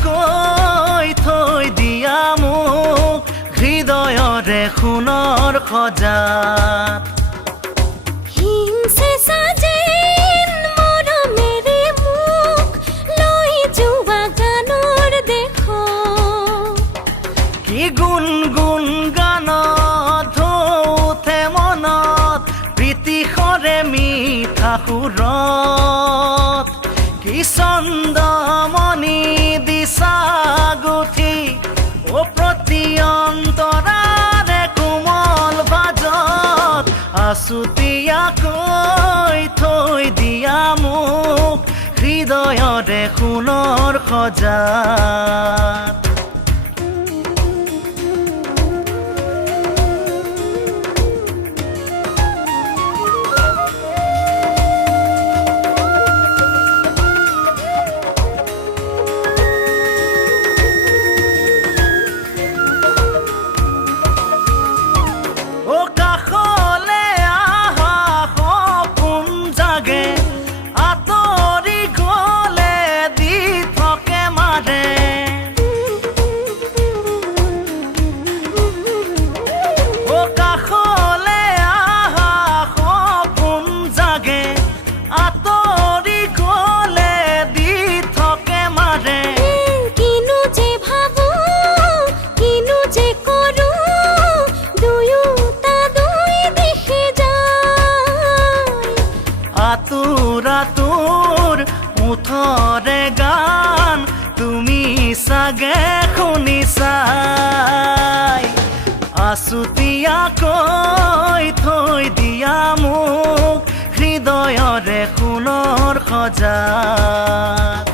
কৈ থৈ দিয়া মোক হৃদয়ৰে সোণৰ সজাত কি গুণগুণ গানত ধৌতে মনত প্ৰীতিশৰে মিঠা সুৰত কি চন্দমণি দিছা গুঠি ও প্ৰতি অন্তৰাৰে কোমল বাজত আছুতীয়াকৈ থৈ দিয়া মোক হৃদয়ৰে সোণৰ সজাত আতুৰ মুঠৰে গান তুমি চাগে শুনিছাই আছুতীয়াকৈ থৈ দিয়া মোক হৃদয়ৰে সোণৰ সজাত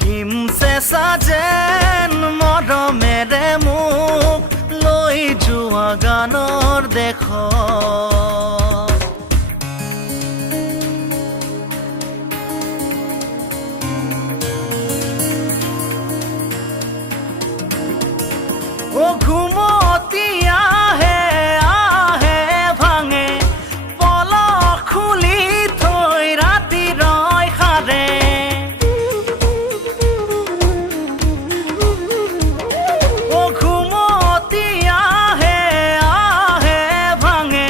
হিমচেঁচা যেন মৰমেৰে মোক লৈ যোৱা গানৰ দেশত ও ঘুমতি আহে আহে ভাঙে পলক খুলি থৈ ৰাতি ৰয় সাৰে ও ঘুমতি আহে আহে ভাঙে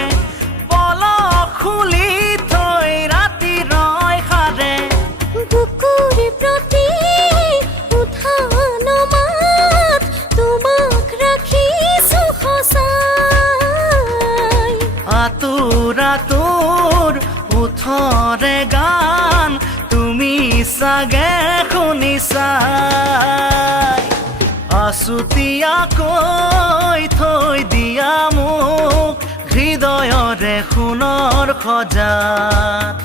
পলক খুলি থৈ ৰাতি ৰয় সাৰে বুকুৰ প্ৰতি উঠা নমাত তোমাক ৰাখিছো সঁচাই আতুৰ আতুৰ ওঠৰে গান তুমি চাগে শুনিছাই আছুতীয়াকৈ থৈ দিয়া মোক হৃদয়ৰে সোণৰ সজাত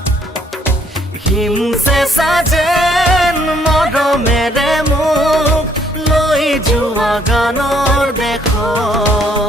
হিমচেঁচা যেন মৰমেৰে মোক লৈ যোৱা গানৰ দেশত